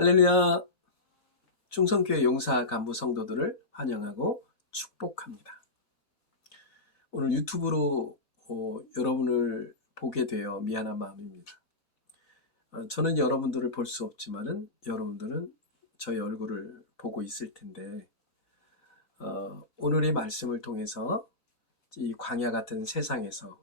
할렐루야. 충성교회 용사 간부 성도들을 환영하고 축복합니다. 오늘 유튜브로 여러분을 보게 되어 미안한 마음입니다. 저는 여러분들을 볼 수 없지만은 여러분들은 저의 얼굴을 보고 있을 텐데, 오늘의 말씀을 통해서 이 광야 같은 세상에서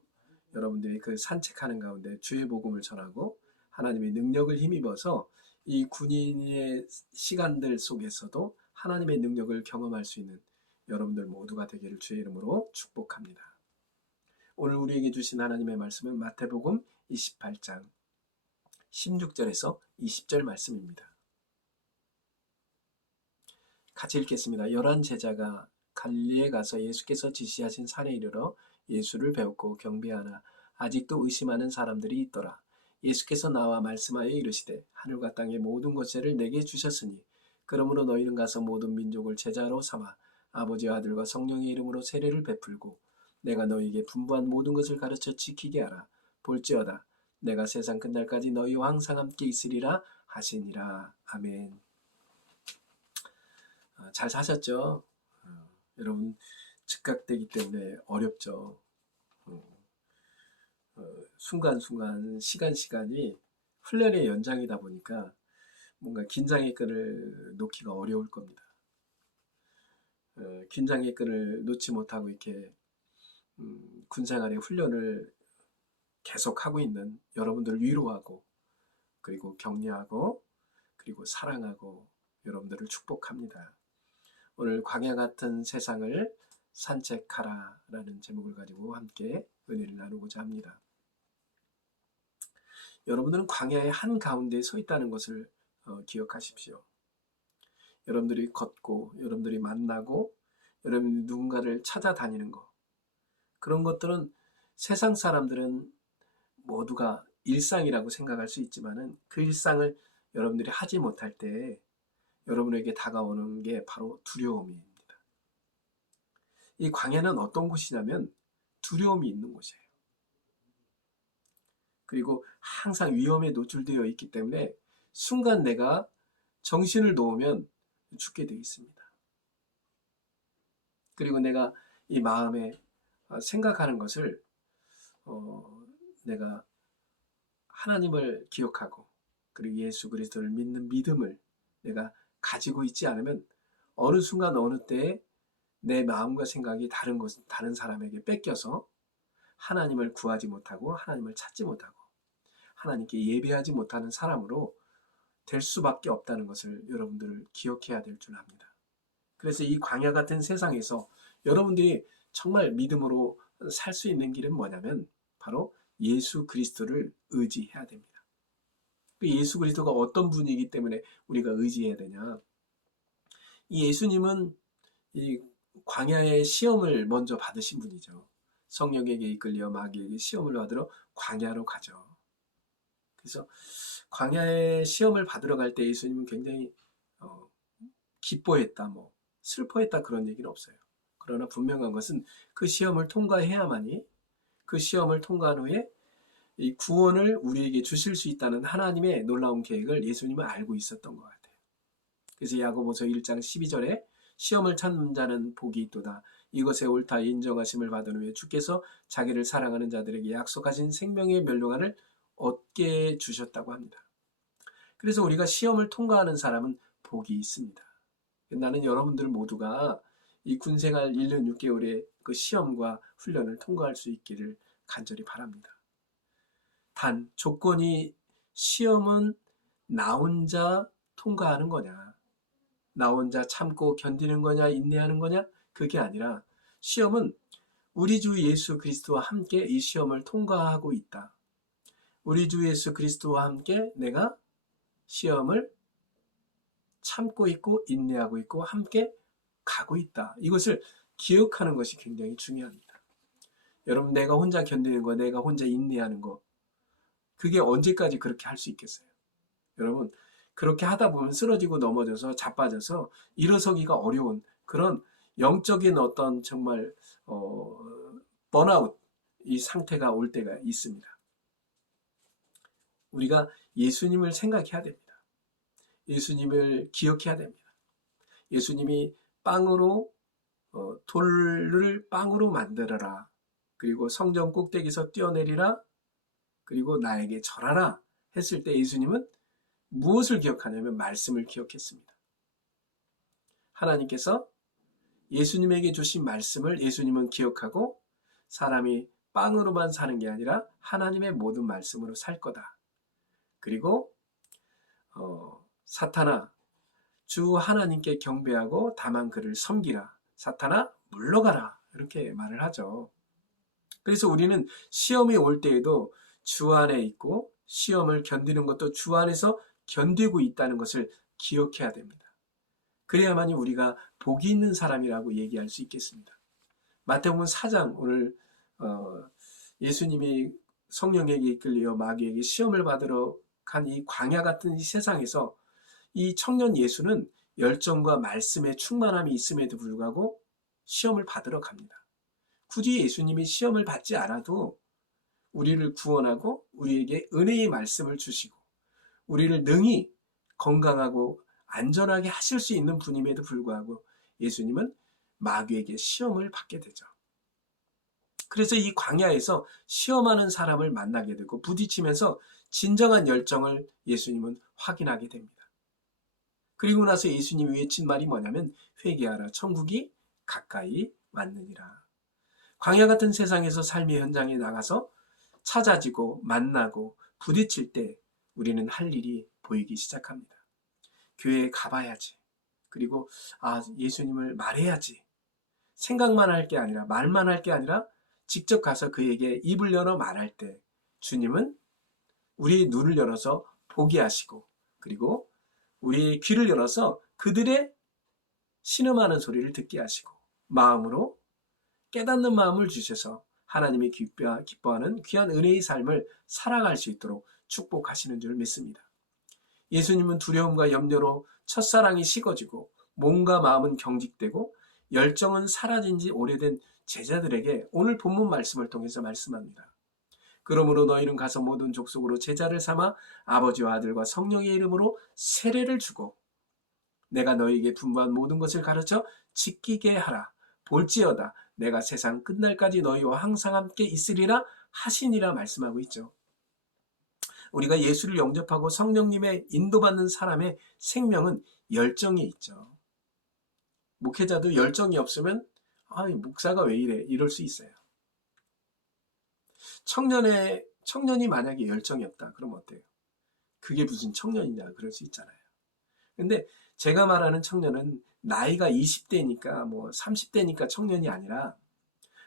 여러분들이 그 산책하는 가운데 주의 복음을 전하고 하나님의 능력을 힘입어서 이 군인의 시간들 속에서도 하나님의 능력을 경험할 수 있는 여러분들 모두가 되기를 주의 이름으로 축복합니다. 오늘 우리에게 주신 하나님의 말씀은 마태복음 28장 16절에서 20절 말씀입니다. 같이 읽겠습니다. 11 제자가 갈릴리에 가서 예수께서 지시하신 산에 이르러 예수를 배웠고 경배하나 아직도 의심하는 사람들이 있더라. 예수께서 나와 말씀하여 이르시되 하늘과 땅의 모든 것을 내게 주셨으니 그러므로 너희는 가서 모든 민족을 제자로 삼아 아버지와 아들과 성령의 이름으로 세례를 베풀고 내가 너희에게 분부한 모든 것을 가르쳐 지키게 하라. 볼지어다 내가 세상 끝날까지 너희와 항상 함께 있으리라 하시니라. 아멘. 잘 사셨죠? 여러분 즉각되기 때문에 어렵죠. 순간순간 시간이 훈련의 연장이다 보니까 뭔가 긴장의 끈을 놓기가 어려울 겁니다. 긴장의 끈을 놓지 못하고 이렇게 군생활의 훈련을 계속하고 있는 여러분들을 위로하고 그리고 격려하고 그리고 사랑하고 여러분들을 축복합니다. 오늘 광야 같은 세상을 산책하라 라는 제목을 가지고 함께 은혜를 나누고자 합니다. 여러분들은 광야의 한가운데에 서 있다는 것을 기억하십시오. 여러분들이 걷고 여러분들이 만나고 여러분들이 누군가를 찾아다니는 것, 그런 것들은 세상 사람들은 모두가 일상이라고 생각할 수 있지만은 그 일상을 여러분들이 하지 못할 때 여러분에게 다가오는 게 바로 두려움입니다. 이 광야는 어떤 곳이냐면 두려움이 있는 곳이에요. 그리고 항상 위험에 노출되어 있기 때문에 순간 내가 정신을 놓으면 죽게 되어 있습니다. 그리고 내가 이 마음에 생각하는 것을 내가 하나님을 기억하고 그리고 예수 그리스도를 믿는 믿음을 내가 가지고 있지 않으면 어느 순간 어느 때에 내 마음과 생각이 다른 사람에게 뺏겨서 하나님을 구하지 못하고 하나님을 찾지 못하고 하나님께 예배하지 못하는 사람으로 될 수밖에 없다는 것을 여러분들 기억해야 될 줄 압니다. 그래서 이 광야 같은 세상에서 여러분들이 정말 믿음으로 살 수 있는 길은 뭐냐면 바로 예수 그리스도를 의지해야 됩니다. 예수 그리스도가 어떤 분이기 때문에 우리가 의지해야 되냐? 이 예수님은 이 광야의 시험을 먼저 받으신 분이죠. 성령에게 이끌려 마귀에게 시험을 받으러 광야로 가죠. 그래서 광야의 시험을 받으러 갈 때 예수님은 굉장히 기뻐했다, 슬퍼했다 그런 얘기는 없어요. 그러나 분명한 것은 그 시험을 통과해야만이 그 시험을 통과한 후에 이 구원을 우리에게 주실 수 있다는 하나님의 놀라운 계획을 예수님은 알고 있었던 것 같아요. 그래서 야고보서 1장 12절에 시험을 찾는 자는 복이 있도다. 이것에 옳다 인정하심을 받은 후에 주께서 자기를 사랑하는 자들에게 약속하신 생명의 멸류관을 얻게 주셨다고 합니다. 그래서 우리가 시험을 통과하는 사람은 복이 있습니다. 나는 여러분들 모두가 이 군생활 1년 6개월의 그 시험과 훈련을 통과할 수 있기를 간절히 바랍니다. 단 조건이 시험은 나 혼자 통과하는 거냐, 나 혼자 참고 견디는 거냐, 인내하는 거냐, 그게 아니라 시험은 우리 주 예수 그리스도와 함께 이 시험을 통과하고 있다. 우리 주 예수 그리스도와 함께 내가 시험을 참고 있고 인내하고 있고 함께 가고 있다. 이것을 기억하는 것이 굉장히 중요합니다. 여러분, 내가 혼자 견디는 거, 내가 혼자 인내하는 거, 그게 언제까지 그렇게 할 수 있겠어요? 여러분, 그렇게 하다 보면 쓰러지고 넘어져서 자빠져서 일어서기가 어려운 그런 영적인 어떤 정말 번아웃 이 상태가 올 때가 있습니다. 우리가 예수님을 생각해야 됩니다. 예수님을 기억해야 됩니다. 예수님이 빵으로 돌을 빵으로 만들어라. 그리고 성전 꼭대기에서 뛰어내리라. 그리고 나에게 절하라 했을 때 예수님은 무엇을 기억하냐면 말씀을 기억했습니다. 하나님께서 예수님에게 주신 말씀을 예수님은 기억하고 사람이 빵으로만 사는 게 아니라 하나님의 모든 말씀으로 살 거다. 그리고 사탄아 주 하나님께 경배하고 다만 그를 섬기라. 사탄아 물러가라. 이렇게 말을 하죠. 그래서 우리는 시험이 올 때에도 주 안에 있고 시험을 견디는 것도 주 안에서 견디고 있다는 것을 기억해야 됩니다. 그래야만이 우리가 복이 있는 사람이라고 얘기할 수 있겠습니다. 마태복음 4장 오늘 예수님이 성령에게 이끌려 마귀에게 시험을 받으러 간 이 광야 같은 이 세상에서 이 청년 예수는 열정과 말씀의 충만함이 있음에도 불구하고 시험을 받으러 갑니다. 굳이 예수님이 시험을 받지 않아도 우리를 구원하고 우리에게 은혜의 말씀을 주시고 우리를 능히 건강하고 안전하게 하실 수 있는 분임에도 불구하고 예수님은 마귀에게 시험을 받게 되죠. 그래서 이 광야에서 시험하는 사람을 만나게 되고 부딪히면서 진정한 열정을 예수님은 확인하게 됩니다. 그리고 나서 예수님이 외친 말이 뭐냐면 회개하라 천국이 가까이 왔느니라. 광야 같은 세상에서 삶의 현장에 나가서 찾아지고 만나고 부딪힐 때 우리는 할 일이 보이기 시작합니다. 교회에 가봐야지. 그리고 예수님을 말해야지. 생각만 할 게 아니라 말만 할 게 아니라 직접 가서 그에게 입을 열어 말할 때 주님은 우리의 눈을 열어서 보게 하시고 그리고 우리의 귀를 열어서 그들의 신음하는 소리를 듣게 하시고 마음으로 깨닫는 마음을 주셔서 하나님이 기뻐하는 귀한 은혜의 삶을 살아갈 수 있도록 축복하시는 줄 믿습니다. 예수님은 두려움과 염려로 첫사랑이 식어지고 몸과 마음은 경직되고 열정은 사라진 지 오래된 제자들에게 오늘 본문 말씀을 통해서 말씀합니다. 그러므로 너희는 가서 모든 족속으로 제자를 삼아 아버지와 아들과 성령의 이름으로 세례를 주고 내가 너희에게 분부한 모든 것을 가르쳐 지키게 하라. 볼지어다 내가 세상 끝날까지 너희와 항상 함께 있으리라 하시니라 말씀하고 있죠. 우리가 예수를 영접하고 성령님의 인도받는 사람의 생명은 열정이 있죠. 목회자도 열정이 없으면 목사가 왜 이래 이럴 수 있어요. 청년이 만약에 열정이 없다 그러면 어때요? 그게 무슨 청년이냐 그럴 수 있잖아요. 근데 제가 말하는 청년은 나이가 20대니까 30대니까 청년이 아니라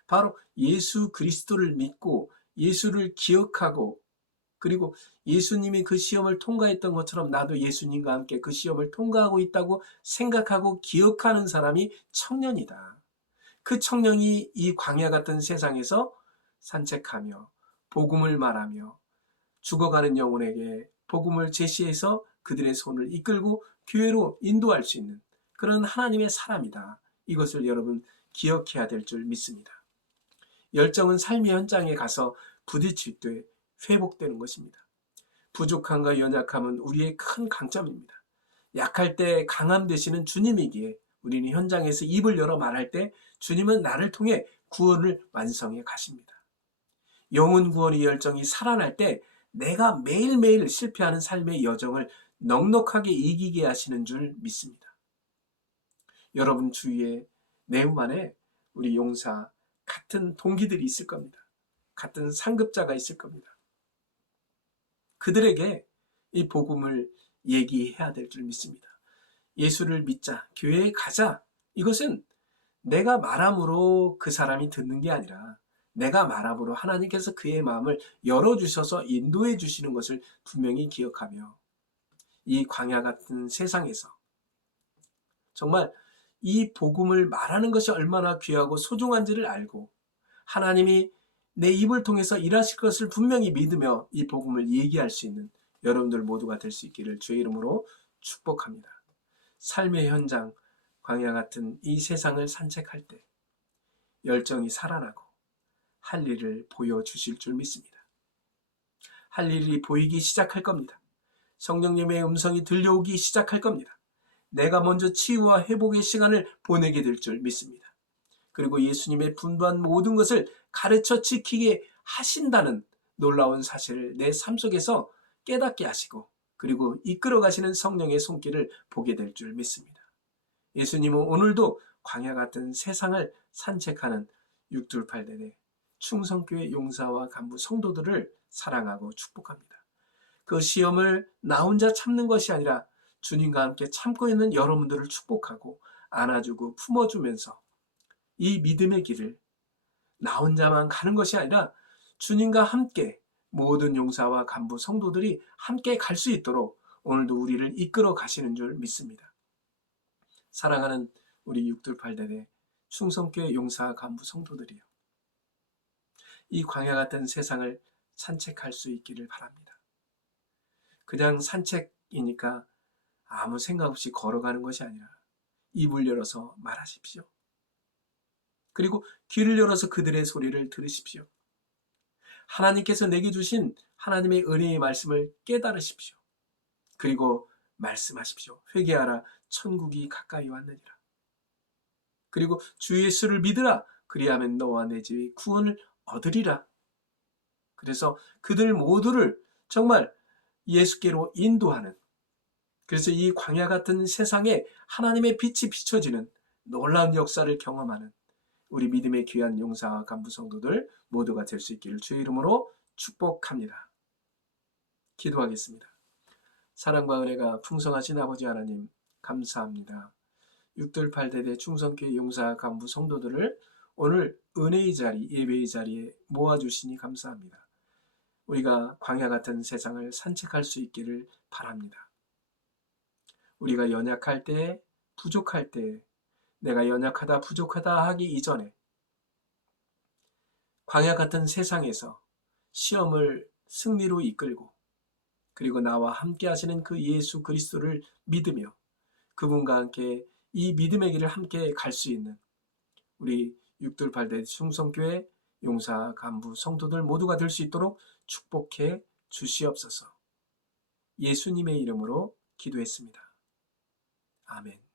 바로 예수 그리스도를 믿고 예수를 기억하고 그리고 예수님이 그 시험을 통과했던 것처럼 나도 예수님과 함께 그 시험을 통과하고 있다고 생각하고 기억하는 사람이 청년이다. 그 청년이 이 광야 같은 세상에서 산책하며 복음을 말하며 죽어가는 영혼에게 복음을 제시해서 그들의 손을 이끌고 교회로 인도할 수 있는 그런 하나님의 사람이다. 이것을 여러분 기억해야 될 줄 믿습니다. 열정은 삶의 현장에 가서 부딪힐 때 회복되는 것입니다. 부족함과 연약함은 우리의 큰 강점입니다. 약할 때 강함 되시는 주님이기에 우리는 현장에서 입을 열어 말할 때 주님은 나를 통해 구원을 완성해 가십니다. 영혼 구원의 열정이 살아날 때 내가 매일매일 실패하는 삶의 여정을 넉넉하게 이기게 하시는 줄 믿습니다. 여러분 주위에 내음 안에 우리 용사 같은 동기들이 있을 겁니다. 같은 상급자가 있을 겁니다. 그들에게 이 복음을 얘기해야 될 줄 믿습니다. 예수를 믿자, 교회에 가자. 이것은 내가 말함으로 그 사람이 듣는 게 아니라 내가 말함으로 하나님께서 그의 마음을 열어주셔서 인도해 주시는 것을 분명히 기억하며 이 광야 같은 세상에서 정말 이 복음을 말하는 것이 얼마나 귀하고 소중한지를 알고 하나님이 내 입을 통해서 일하실 것을 분명히 믿으며 이 복음을 얘기할 수 있는 여러분들 모두가 될 수 있기를 주의 이름으로 축복합니다. 삶의 현장, 광야 같은 이 세상을 산책할 때 열정이 살아나고 할 일을 보여주실 줄 믿습니다. 할 일이 보이기 시작할 겁니다. 성령님의 음성이 들려오기 시작할 겁니다. 내가 먼저 치유와 회복의 시간을 보내게 될 줄 믿습니다. 그리고 예수님의 분부한 모든 것을 가르쳐 지키게 하신다는 놀라운 사실을 내 삶 속에서 깨닫게 하시고, 그리고 이끌어 가시는 성령의 손길을 보게 될 줄 믿습니다. 예수님은 오늘도 광야 같은 세상을 산책하는 628대대 충성교회 용사와 간부 성도들을 사랑하고 축복합니다. 그 시험을 나 혼자 참는 것이 아니라 주님과 함께 참고 있는 여러분들을 축복하고 안아주고 품어주면서 이 믿음의 길을 나 혼자만 가는 것이 아니라 주님과 함께 모든 용사와 간부 성도들이 함께 갈 수 있도록 오늘도 우리를 이끌어 가시는 줄 믿습니다. 사랑하는 우리 628대대 충성교회 용사 간부 성도들이요, 이 광야 같은 세상을 산책할 수 있기를 바랍니다. 그냥 산책이니까 아무 생각 없이 걸어가는 것이 아니라 입을 열어서 말하십시오. 그리고 귀를 열어서 그들의 소리를 들으십시오. 하나님께서 내게 주신 하나님의 은혜의 말씀을 깨달으십시오. 그리고 말씀하십시오. 회개하라, 천국이 가까이 왔느니라. 그리고 주 예수를 믿으라, 그리하면 너와 내 집이 구원을 얻으리라. 그래서 그들 모두를 정말 예수께로 인도하는, 그래서 이 광야 같은 세상에 하나님의 빛이 비춰지는 놀라운 역사를 경험하는 우리 믿음의 귀한 용사와 간부 성도들 모두가 될 수 있기를 주의 이름으로 축복합니다. 기도하겠습니다. 사랑과 은혜가 풍성하신 아버지 하나님, 감사합니다. 628대대 충성교회 용사 간부 성도들을 오늘 은혜의 자리, 예배의 자리에 모아주시니 감사합니다. 우리가 광야 같은 세상을 산책할 수 있기를 바랍니다. 우리가 연약할 때, 부족할 때, 내가 연약하다, 부족하다 하기 이전에 광야 같은 세상에서 시험을 승리로 이끌고, 그리고 나와 함께 하시는 그 예수 그리스도를 믿으며 그분과 함께 이 믿음의 길을 함께 갈 수 있는 우리 628대 충성교회 용사 간부 성도들 모두가 될 수 있도록 축복해 주시옵소서. 예수님의 이름으로 기도했습니다. 아멘.